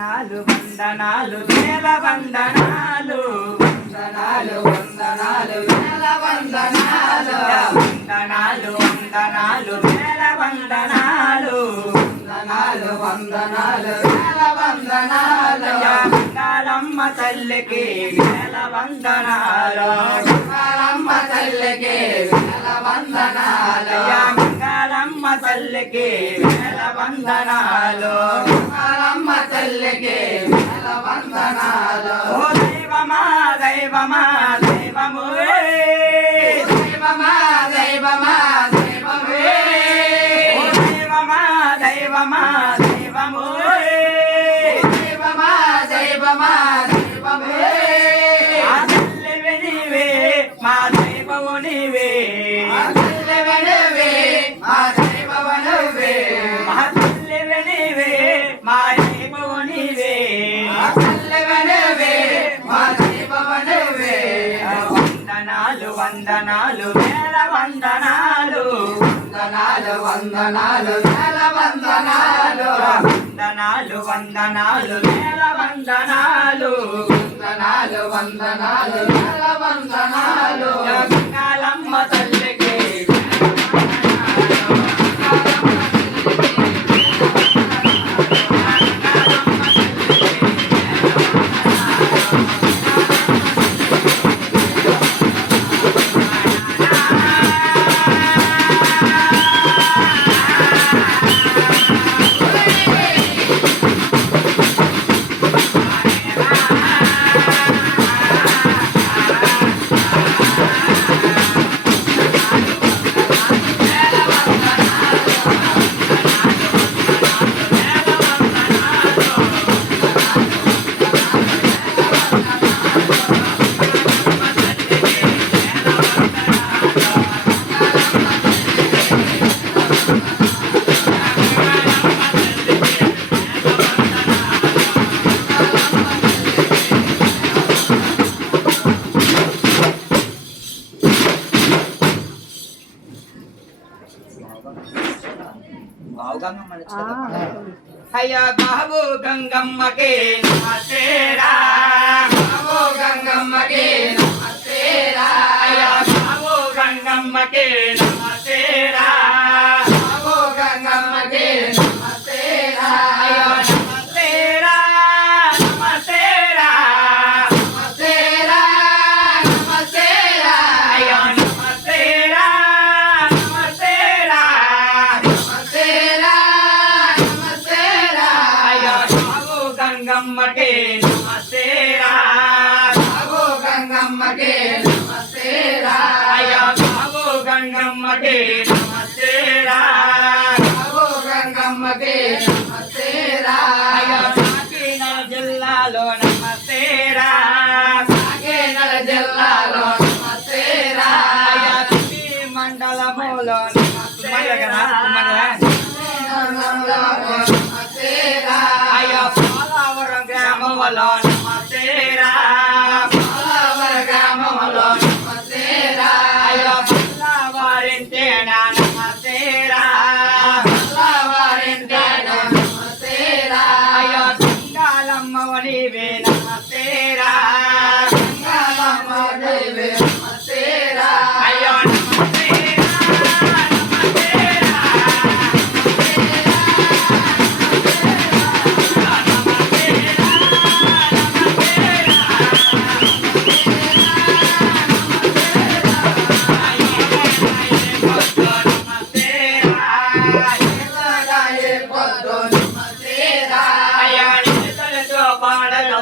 వందనాలు వేల వందనాలు వందనాలు వందనాలు వేల వందనాలు వందనాలు వందనాలు వేల వందనాలు వందనాలు వందనాలు వేల వందనాలు మంగళమ్మ తల్లికి వేల వందనాలు మంగళమ్మ తల్లికి వేల వందనాలు మంగళమ్మ తల్లికి వేల వందనాలు మంగళమ్మ తల్లికి వేల వందనాలు ఓ దైవమా దైవమా దైవము దైవమా దైవమా దైవము ఓ దైవమా దైవమా దైవము దైవమా దైవమా దైవము ఆ తల్లివి నీవే మా దైవము నీవే ఆ తల్లివి నీవే మా దైవము నీవే మా తల్లివి నీవే మా దైవము నీవే మా తల్లివి నీవే మా దైవము నీవే వందనాలు వందనాలు వేల వందనాలు వందనాలు వందనాలు వేల వందనాలు వందనాలు వందనాలు వేల వందనాలు వందనాలు వందనాలు వేల వందనాలు మంగళమ్మ తల్లికి అయ్యా బాబు గంగమ్మకి నమస్తేరా బాబు గంగమ్మకి నమస్తేరా అయ్యా బాబు గంగమ్మకి నమస్తేరా బాబు గంగమ్మకి నమస్తేరా అయ్యా నమస్తేరా నమస్తేరా నమస్తేరా నమస్తేరా అయ్యా నమస్తేరా నమస్తేరా నమస్తేరా గంగమ్మకే నమస్తేరా బాబు గంగమ్మకే నమస్తేరా అయ్యా బాబు గంగమ్మకే నమస్తేరా బాబు గంగమ్మకే నమస్తేరా అయ్యా కాకినాడ జిల్లాలో నమస్తేరా కాకినాడ జిల్లాలో నమస్తేరా అయ్యా మండలములో నమస్తేరా అయ్యా పోలవరం గ్రామంలో నమస్తేరా పోలవరం గ్రామంలో నమస్తేరా అయ్యా పల్లవారింటేనా నమస్తేరా పల్లవారింటేనా నమస్తేరా అయ్యా బంగాళమ్మ నీవే నమస్తేరా బంగాళమ్మ నీవే నమస్తేరా అయ్యా పాడలు